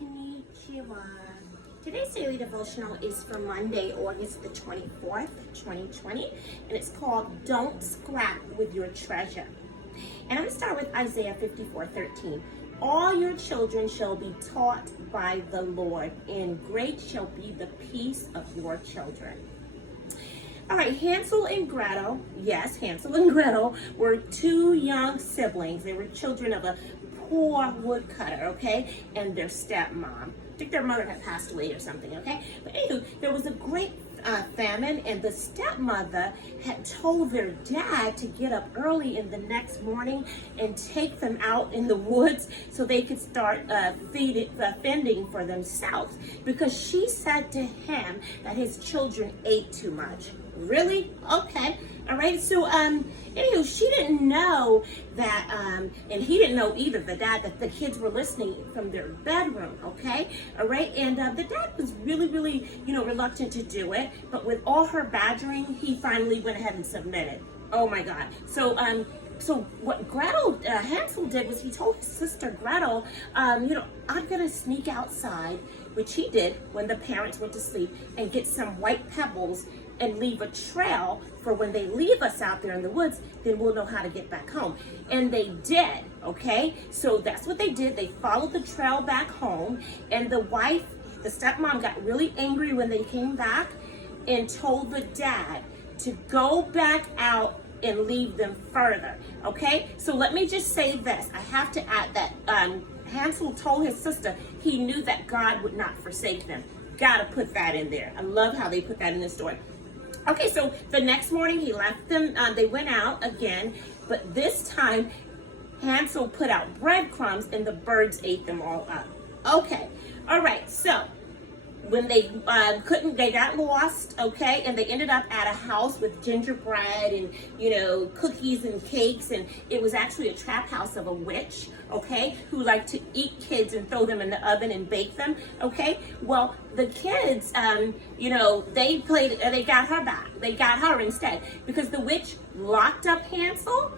Konnichiwa. Today's daily devotional is for Monday, August the 24th, 2020, and it's called Don't Scrap with Your Treasure. And I'm going to start with Isaiah 54:13. All your children shall be taught by the Lord, and great shall be the peace of your children. All right, Hansel and Gretel, yes, Hansel and Gretel were two young siblings. They were children of a poor woodcutter, okay, and their stepmom. I think their mother had passed away or something, okay? But anywho, there was a great famine, and the stepmother had told their dad to get up early in the next morning and take them out in the woods so they could start fending for themselves, because she said to him that his children ate too much. Really? Okay. All right. So, anywho, she didn't know that, and he didn't know either, the dad, that the kids were listening from their bedroom. Okay. All right. And the dad was really, reluctant to do it. But with all her badgering, he finally went ahead and submitted. Oh my God. So what Hansel did was he told his sister Gretel, I'm gonna sneak outside, which he did when the parents went to sleep, and get some white pebbles and leave a trail for when they leave us out there in the woods, then we'll know how to get back home. And they did, okay? So that's what they did. They followed the trail back home, and the stepmom got really angry when they came back and told the dad to go back out and leave them further, okay? So let me just say this. I have to add that Hansel told his sister he knew that God would not forsake them. Gotta put that in there. I love how they put that in the story. Okay, so the next morning he left them, they went out again, but this time Hansel put out breadcrumbs and the birds ate them all up. Okay, all right, so when they they got lost, okay, and they ended up at a house with gingerbread and, cookies and cakes, and it was actually a trap house of a witch, okay, who liked to eat kids and throw them in the oven and bake them, okay. Well, the kids, they got her back. They got her instead, because the witch locked up Hansel,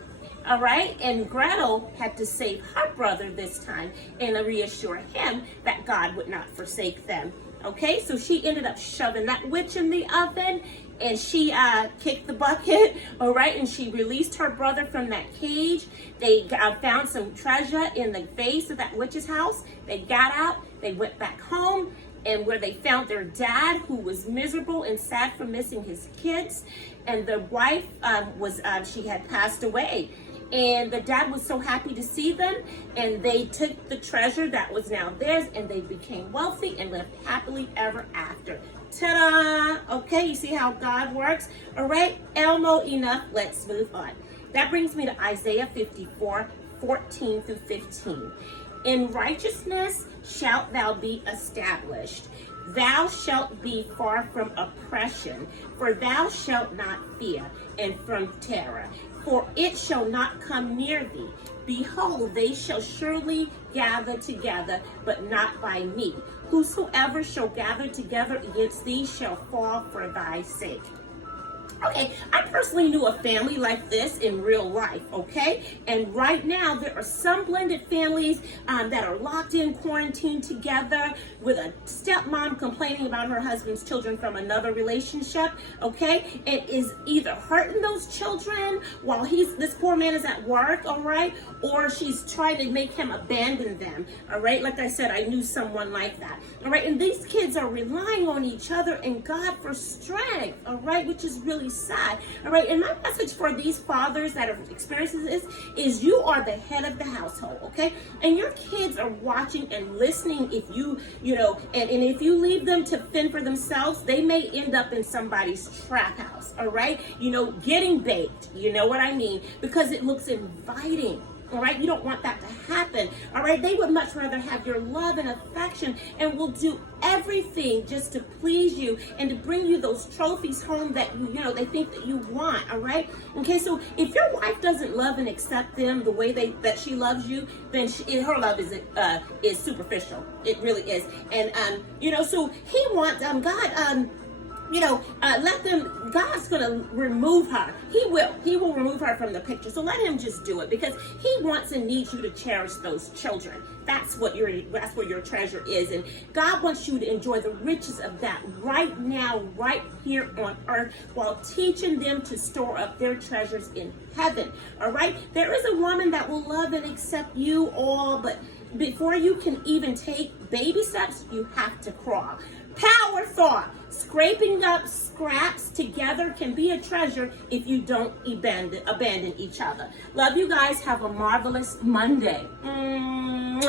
all right, and Gretel had to save her brother this time and reassure him that God would not forsake them. Okay, so she ended up shoving that witch in the oven, and she kicked the bucket, all right, and she released her brother from that cage. They found some treasure in the base of that witch's house. They got out, they went back home, and where they found their dad, who was miserable and sad for missing his kids, and the wife she had passed away. And the dad was so happy to see them, and they took the treasure that was now theirs, and they became wealthy and lived happily ever after. Ta-da! Okay, you see how God works? All right, Elmo, enough. Let's move on. That brings me to Isaiah 54:14-15. In righteousness shalt thou be established. Thou shalt be far from oppression, for thou shalt not fear, and from terror. For it shall not come near thee. Behold, they shall surely gather together, but not by me. Whosoever shall gather together against thee shall fall for thy sake. Okay, I personally knew a family like this in real life, okay? And right now, there are some blended families that are locked in, quarantined together, with a stepmom complaining about her husband's children from another relationship, okay? And is either hurting those children while this poor man is at work, all right? Or she's trying to make him abandon them, all right? Like I said, I knew someone like that, all right? And these kids are relying on each other and God for strength, all right? Which is really sad, all right? And my message for these fathers that are experiencing this is you are the head of the household, okay? And your kids are watching and listening. If you and if you leave them to fend for themselves, they may end up in somebody's trap house, all right? Getting baked, you know what I mean? Because it looks inviting. All right, you don't want that to happen. All right, they would much rather have your love and affection, and will do everything just to please you and to bring you those trophies home that they think that you want. All right, okay. So if your wife doesn't love and accept them the way that she loves you, then her love is superficial. It really is. And so he wants God. let them, God's going to remove her. He will remove her from the picture. So let him just do it, because he wants and needs you to cherish those children. That's where your treasure is. And God wants you to enjoy the riches of that right now, right here on earth, while teaching them to store up their treasures in heaven. All right. There is a woman that will love and accept you all, but before you can even take baby steps, you have to crawl. Power thought. Scraping up scraps together can be a treasure if you don't abandon each other. Love you guys. Have a marvelous Monday. Mwah.